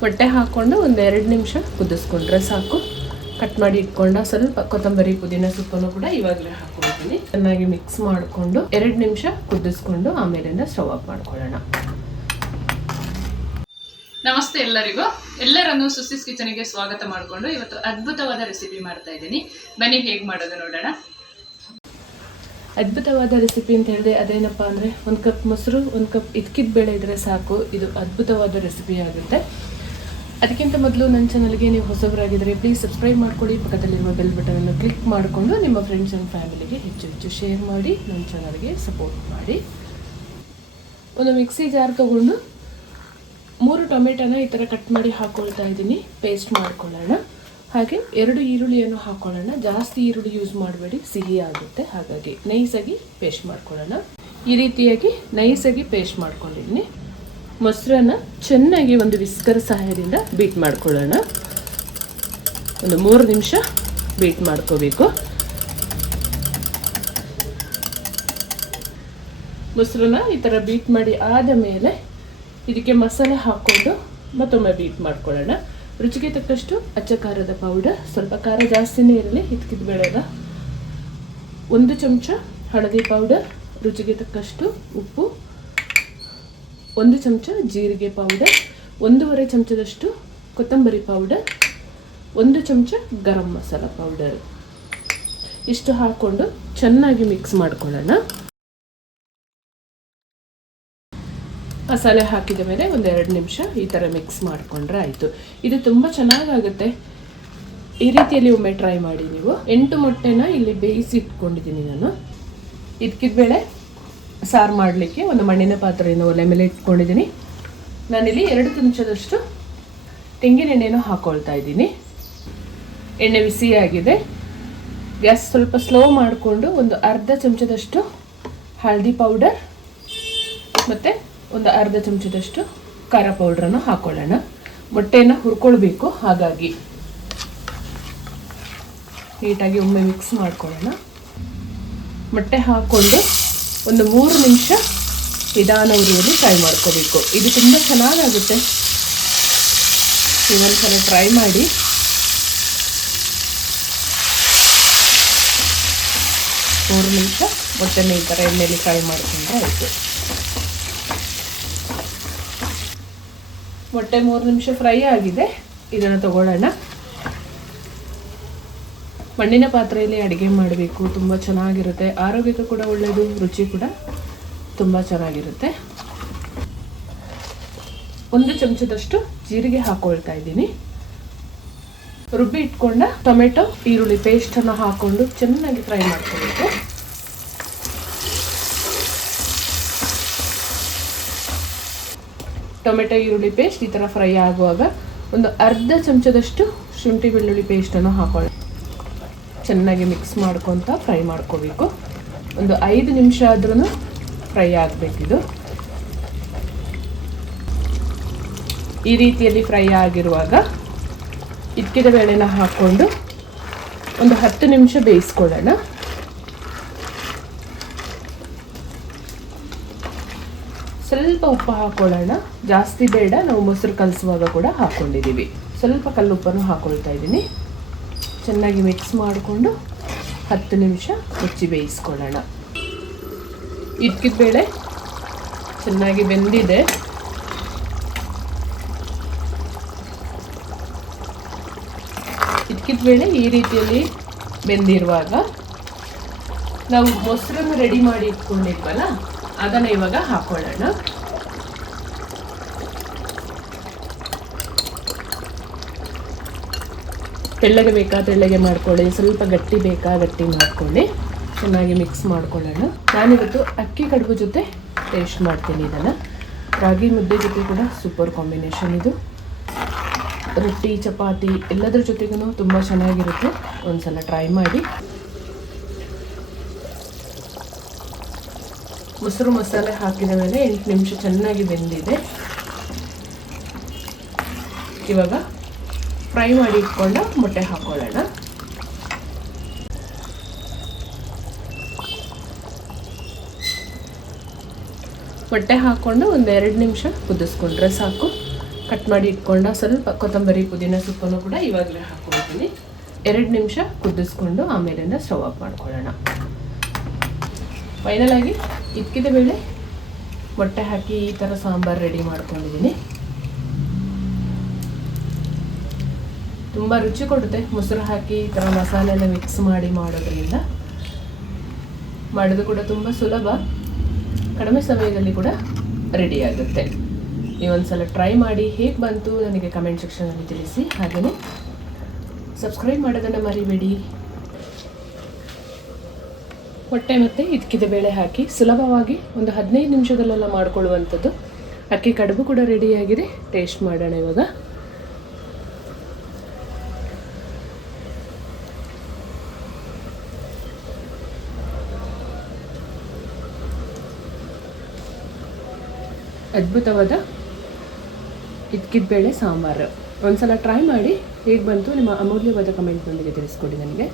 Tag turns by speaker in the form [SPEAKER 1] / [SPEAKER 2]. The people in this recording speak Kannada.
[SPEAKER 1] ಮೊಟ್ಟೆ ಹಾಕ್ಕೊಂಡು ಒಂದು ಎರಡು ನಿಮಿಷ ಕುದಿಸ್ಕೊಂಡ್ರೆ ಸಾಕು. ಕಟ್ ಮಾಡಿ ಇಟ್ಕೊಂಡ ಸ್ವಲ್ಪ ಕೊತ್ತಂಬರಿ ಪುದೀನ ಸೊಪ್ಪನ್ನು ಕೂಡ ಇವಾಗಲೇ ಹಾಕೊಳ್ತೀನಿ. ಚೆನ್ನಾಗಿ ಮಿಕ್ಸ್ ಮಾಡಿಕೊಂಡು ಎರಡು ನಿಮಿಷ ಕುದಿಸ್ಕೊಂಡು ಆಮೇಲಿಂದ ಸ್ಟವ್ ಆಫ್ ಮಾಡ್ಕೊಳ್ಳೋಣ.
[SPEAKER 2] ನಮಸ್ತೆ ಎಲ್ಲರಿಗೂ. ಎಲ್ಲರನ್ನು ಸುಸಿಸ್ ಕಿಚನ್ಗೆ ಸ್ವಾಗತ ಮಾಡಿಕೊಂಡು ಇವತ್ತು ಅದ್ಭುತವಾದ ರೆಸಿಪಿ ಮಾಡ್ತಾ ಇದ್ದೀನಿ. ಬನ್ನಿ ಹೇಗೆ ಮಾಡೋದು ನೋಡೋಣ.
[SPEAKER 1] ಅದ್ಭುತವಾದ ರೆಸಿಪಿ ಅಂತ ಹೇಳಿದೆ ಅದೇನಪ್ಪ ಅಂದರೆ ಒಂದು ಕಪ್ ಮೊಸರು ಒಂದು ಕಪ್ ಇದ್ಕಿದ ಬೇಳೆ ಇದ್ರೆ ಸಾಕು. ಇದು ಅದ್ಭುತವಾದ ರೆಸಿಪಿ ಆಗುತ್ತೆ. ಅದಕ್ಕಿಂತ ಮೊದಲು ನನ್ನ ಚಾನಲ್ಗೆ ನೀವು ಹೊಸಬರಾಗಿದ್ದರೆ ಪ್ಲೀಸ್ ಸಬ್ಸ್ಕ್ರೈಬ್ ಮಾಡ್ಕೊಳ್ಳಿ. ಪಕ್ಕದಲ್ಲಿರುವ ಬೆಲ್ ಅನ್ನು ಕ್ಲಿಕ್ ಮಾಡಿಕೊಂಡು ನಿಮ್ಮ ಫ್ರೆಂಡ್ಸ್ ಆ್ಯಂಡ್ ಫ್ಯಾಮಿಲಿಗೆ ಹೆಚ್ಚು ಹೆಚ್ಚು ಶೇರ್ ಮಾಡಿ, ನನ್ನ ಚಾನಲ್ಗೆ ಸಪೋರ್ಟ್ ಮಾಡಿ. ಒಂದು ಮಿಕ್ಸಿ ಜಾರ್ ತೊಗೊಂಡು ಮೂರು ಟೊಮೆಟೊನ ಈ ಥರ ಕಟ್ ಮಾಡಿ ಹಾಕ್ಕೊಳ್ತಾ ಇದ್ದೀನಿ. ಪೇಸ್ಟ್ ಮಾಡ್ಕೊಳ್ಳೋಣ. ಹಾಗೆ ಎರಡು ಈರುಳ್ಳಿಯನ್ನು ಹಾಕ್ಕೊಳ್ಳೋಣ ಜಾಸ್ತಿ ಈರುಳ್ಳಿ ಯೂಸ್ ಮಾಡಬೇಡಿ, ಸಿಹಿ ಆಗುತ್ತೆ. ಹಾಗಾಗಿ ನೈಸಾಗಿ ಪೇಸ್ಟ್ ಮಾಡ್ಕೊಳ್ಳೋಣ. ಈ ರೀತಿಯಾಗಿ ನೈಸಾಗಿ ಪೇಸ್ಟ್ ಮಾಡ್ಕೊಂಡಿದ್ದೀನಿ. ಮೊಸರನ್ನ ಚೆನ್ನಾಗಿ ಒಂದು ವಿಸ್ಕರ್ ಸಹಾಯದಿಂದ ಬೀಟ್ ಮಾಡ್ಕೊಳ್ಳೋಣ. ಒಂದು ಮೂರು ನಿಮಿಷ ಬೀಟ್ ಮಾಡ್ಕೋಬೇಕು. ಮೊಸರನ್ನ ಈ ಥರ ಬೀಟ್ ಮಾಡಿ ಆದ ಮೇಲೆ ಇದಕ್ಕೆ ಮಸಾಲೆ ಹಾಕ್ಕೊಂಡು ಮತ್ತೊಮ್ಮೆ ಬೀಟ್ ಮಾಡ್ಕೊಳ್ಳೋಣ. ರುಚಿಗೆ ತಕ್ಕಷ್ಟು ಅಚ್ಚ ಖಾರದ ಪೌಡರ್ ಸ್ವಲ್ಪ ಖಾರ ಜಾಸ್ತಿನೇ ಇರಲಿ ಹಿತ್ಕಿದ ಬೇಳೆಗ ಒಂದು ಚಮಚ ಹಳದಿ ಪೌಡರ್ ರುಚಿಗೆ ತಕ್ಕಷ್ಟು ಉಪ್ಪು ಒಂದು ಚಮಚ ಜೀರಿಗೆ ಪೌಡರ್ ಒಂದೂವರೆ ಚಮಚದಷ್ಟು ಕೊತ್ತಂಬರಿ ಪೌಡರ್ ಒಂದು ಚಮಚ ಗರಂ ಮಸಾಲ ಪೌಡರ್ ಇಷ್ಟು ಹಾಕ್ಕೊಂಡು ಚೆನ್ನಾಗಿ ಮಿಕ್ಸ್ ಮಾಡ್ಕೊಳ್ಳೋಣ. ಮಸಾಲೆ ಹಾಕಿದ ಮೇಲೆ ಒಂದೆರಡು ನಿಮಿಷ ಈ ಥರ ಮಿಕ್ಸ್ ಮಾಡಿಕೊಂಡ್ರೆ ಆಯಿತು. ಇದು ತುಂಬ ಚೆನ್ನಾಗಾಗುತ್ತೆ. ಈ ರೀತಿಯಲ್ಲಿ ಒಮ್ಮೆ ಟ್ರೈ ಮಾಡಿ ನೀವು. ಎಂಟು ಮೊಟ್ಟೆನ ಇಲ್ಲಿ ಬೇಯಿಸಿ ಇಟ್ಕೊಂಡಿದ್ದೀನಿ ನಾನು. ಇದಕ್ಕಿದ ಬೇಳೆ ಸಾರು ಮಾಡಲಿಕ್ಕೆ ಒಂದು ಮಣ್ಣಿನ ಪಾತ್ರೆಯನ್ನು ಒಲೆ ಮೇಲೆ ಇಟ್ಕೊಂಡಿದ್ದೀನಿ. ನಾನಿಲ್ಲಿ ಎರಡು ಚಮಚದಷ್ಟು ತೆಂಗಿನ ಎಣ್ಣೆನೂ ಹಾಕ್ಕೊಳ್ತಾ ಇದ್ದೀನಿ. ಎಣ್ಣೆ ಬಿಸಿಯಾಗಿದೆ ಗ್ಯಾಸ್ ಸ್ವಲ್ಪ ಸ್ಲೋ ಮಾಡಿಕೊಂಡು ಒಂದು ಅರ್ಧ ಚಮಚದಷ್ಟು ಹಳದಿ ಪೌಡರ್ ಮತ್ತು ಒಂದು ಅರ್ಧ ಚಮಚದಷ್ಟು ಖಾರ ಪೌಡ್ರನ್ನು ಹಾಕ್ಕೊಳ್ಳೋಣ ಮೊಟ್ಟೆಯನ್ನು ಹುರ್ಕೊಳ್ಬೇಕು ಹಾಗಾಗಿ. ನೀಟಾಗಿ ಒಮ್ಮೆ ಮಿಕ್ಸ್ ಮಾಡ್ಕೊಳ್ಳೋಣ. ಮೊಟ್ಟೆ ಹಾಕ್ಕೊಂಡು ಒಂದು ಮೂರು ನಿಮಿಷ ನಿಧಾನ ಉರಿಯಲ್ಲಿ ಫ್ರೈ ಮಾಡ್ಕೋಬೇಕು. ಇದು ತುಂಬ ಚೆನ್ನಾಗಾಗುತ್ತೆ. ಇನ್ನೊಂದ್ಸಲ ಟ್ರೈ ಮಾಡಿ. ಮೂರು ನಿಮಿಷ ಮೊಟ್ಟೆನ ಈ ಥರ ಎಣ್ಣೆಯಲ್ಲಿ ಫ್ರೈ ಮಾಡ್ಕೊಂಡ್ರೆ ಆಯಿತು. ಮೊಟ್ಟೆ ಮೂರು ನಿಮಿಷ ಫ್ರೈ ಆಗಿದೆ. ಇದನ್ನು ತಗೊಳ್ಳೋಣ. ಮಣ್ಣಿನ ಪಾತ್ರೆಯಲ್ಲಿ ಅಡುಗೆ ಮಾಡಬೇಕು. ತುಂಬ ಚೆನ್ನಾಗಿರುತ್ತೆ. ಆರೋಗ್ಯಕ್ಕೆ ಕೂಡ ಒಳ್ಳೆಯದು ರುಚಿ ಕೂಡ ತುಂಬ ಚೆನ್ನಾಗಿರುತ್ತೆ. ಒಂದು ಚಮಚದಷ್ಟು ಜೀರಿಗೆ ಹಾಕೊಳ್ತಾ ಇದ್ದೀನಿ. ರುಬ್ಬಿ ಇಟ್ಕೊಂಡ ಟೊಮೆಟೊ, ಈರುಳ್ಳಿ ಪೇಸ್ಟನ್ನು ಹಾಕೊಂಡು ಚೆನ್ನಾಗಿ ಫ್ರೈ ಮಾಡ್ಕೋಬೇಕು. ಟೊಮೆಟೊ, ಈರುಳ್ಳಿ ಪೇಸ್ಟ್ ಈ ಥರ ಫ್ರೈ ಆಗುವಾಗ ಒಂದು ಅರ್ಧ ಚಮಚದಷ್ಟು ಶುಂಠಿ ಬೆಳ್ಳುಳ್ಳಿ ಪೇಸ್ಟನ್ನು ಹಾಕೊಳ್ಳಿ ಚೆನ್ನಾಗಿ ಮಿಕ್ಸ್ ಮಾಡ್ಕೊತ ಫ್ರೈ ಮಾಡ್ಕೋಬೇಕು. ಒಂದು ಐದು ನಿಮಿಷ ಆದ್ರೂ ಫ್ರೈ ಆಗಬೇಕಿದು. ಈ ರೀತಿಯಲ್ಲಿ ಫ್ರೈ ಆಗಿರುವಾಗ ಇಕ್ಕಿದ ಬೇಳೆನ ಹಾಕ್ಕೊಂಡು ಒಂದು ಹತ್ತು ನಿಮಿಷ ಬೇಯಿಸ್ಕೊಳ್ಳೋಣ. ಸ್ವಲ್ಪ ಉಪ್ಪು ಹಾಕೊಳ್ಳೋಣ ಜಾಸ್ತಿ ಬೇಡ, ನಾವು ಮೊಸರು ಕಲಸುವಾಗ ಕೂಡ ಹಾಕ್ಕೊಂಡಿದ್ದೀವಿ ಸ್ವಲ್ಪ ಕಲ್ಲುಪ್ಪನ್ನು ಹಾಕೊಳ್ತಾ ಇದ್ದೀನಿ. ಚೆನ್ನಾಗಿ ಮಿಕ್ಸ್ ಮಾಡಿಕೊಂಡು ಹತ್ತು ನಿಮಿಷ ಮುಚ್ಚಿ ಬೇಯಿಸ್ಕೊಳ್ಳೋಣ. ಇಟ್ಕಿದ ಬೇಳೆ ಚೆನ್ನಾಗಿ ಬೆಂದಿದೆ. ಇದ್ಕಿದ ಬೇಳೆ ಈ ರೀತಿಯಲ್ಲಿ ಬೆಂದಿರುವಾಗ ನಾವು ಮೊಸರನ್ನು ರೆಡಿ ಮಾಡಿ ಇಟ್ಕೊಂಡಿದ್ವಲ್ಲ, ಅದನ್ನು ಇವಾಗ ಹಾಕೊಳ್ಳೋಣ. ತೆಳ್ಳಗೆ ಬೇಕಾ ತೆಳ್ಳಗೆ ಮಾಡ್ಕೊಳ್ಳಿ, ಸ್ವಲ್ಪ ಗಟ್ಟಿ ಬೇಕಾ ಗಟ್ಟಿ ಮಾಡ್ಕೊಳ್ಳಿ. ಚೆನ್ನಾಗಿ ಮಿಕ್ಸ್ ಮಾಡ್ಕೊಳ್ಳೋಣ. ನಾನಿವತ್ತು ಅಕ್ಕಿ ಕಡುಬು ಜೊತೆ ಟೇಸ್ಟ್ ಮಾಡ್ತೀನಿ ಇದನ್ನು. ರಾಗಿ ಮುದ್ದೆ ಜೊತೆ ಕೂಡ ಸೂಪರ್ ಕಾಂಬಿನೇಷನ್ ಇದು. ರೊಟ್ಟಿ, ಚಪಾತಿ ಎಲ್ಲದರ ಜೊತೆಗೂ ತುಂಬ ಚೆನ್ನಾಗಿರುತ್ತೆ. ಒಂದ್ಸಲ ಟ್ರೈ ಮಾಡಿ. ಮೊಸರು ಮಸಾಲೆ ಹಾಕಿದ ಮೇಲೆ ಎಂಟು ನಿಮಿಷ ಚೆನ್ನಾಗಿ ಬೆಂದಿದೆ. ಇವಾಗ ಫ್ರೈ ಮಾಡಿ ಇಟ್ಕೊಂಡು ಮೊಟ್ಟೆ ಹಾಕೊಳ್ಳೋಣ. ಮೊಟ್ಟೆ ಹಾಕ್ಕೊಂಡು ಒಂದು ಎರಡು ನಿಮಿಷ ಕುದಿಸ್ಕೊಂಡ್ರೆ ಸಾಕು. ಕಟ್ ಮಾಡಿ ಇಟ್ಕೊಂಡ ಸ್ವಲ್ಪ ಕೊತ್ತಂಬರಿ ಪುದೀನ ಸೊಪ್ಪನ್ನು ಕೂಡ ಇವಾಗಲೇ ಹಾಕ್ಕೊಳ್ತೀನಿ ಎರಡು ನಿಮಿಷ ಕುದಿಸ್ಕೊಂಡು ಆಮೇಲೆ ಸ್ಟವ್ ಆಫ್ ಮಾಡ್ಕೊಳ್ಳೋಣ. ಫೈನಲ್ ಆಗಿ ಇದ್ಕಿದ ಬೇಳೆ ಮೊಟ್ಟೆ ಹಾಕಿ ಈ ಥರ ಸಾಂಬಾರು ರೆಡಿ ಮಾಡ್ಕೊಂಡಿದ್ದೀನಿ. ತುಂಬ ರುಚಿ ಕೊಡುತ್ತೆ. ಮೊಸರು ಹಾಕಿ ಈ ಥರ ಮಸಾಲೆ ಎಲ್ಲ ಮಿಕ್ಸ್ ಮಾಡಿ ಮಾಡೋದ್ರಿಂದ. ಮಾಡೋದು ಕೂಡ ತುಂಬ ಸುಲಭ. ಕಡಿಮೆ ಸಮಯದಲ್ಲಿ ಕೂಡ ರೆಡಿ ಆಗುತ್ತೆ. ನೀವೊಂದ್ಸಲ ಟ್ರೈ ಮಾಡಿ ಹೇಗೆ ಬಂತು ನನಗೆ ಕಮೆಂಟ್ ಸೆಕ್ಷನಲ್ಲಿ ತಿಳಿಸಿ. ಹಾಗೆಯೇ ಸಬ್ಸ್ಕ್ರೈಬ್ ಮಾಡೋದನ್ನು ಮರಿಬೇಡಿ. ಹೊಟ್ಟೆ ಮತ್ತು ಇದಕ್ಕಿದ ಬೇಳೆ ಹಾಕಿ ಸುಲಭವಾಗಿ ಒಂದು ಹದಿನೈದು ನಿಮಿಷದಲ್ಲೆಲ್ಲ ಮಾಡಿಕೊಳ್ಳುವಂಥದ್ದು. ಅಕ್ಕಿ ಕಡುಬು ಕೂಡ ರೆಡಿಯಾಗಿದೆ ಟೇಸ್ಟ್ ಮಾಡೋಣ ಇವಾಗ. ಅದ್ಭುತವಾದ ಇದ್ಕಿದ ಬೇಳೆ ಸಾಂಬಾರು. ಒಂದ್ಸಲ ಟ್ರೈ ಮಾಡಿ ಹೇಗೆ ಬಂತು ನಿಮ್ಮ ಅಮೂಲ್ಯವಾದ ಕಮೆಂಟ್ನೊಂದಿಗೆ ತಿಳಿಸ್ಕೊಡಿ ನನಗೆ.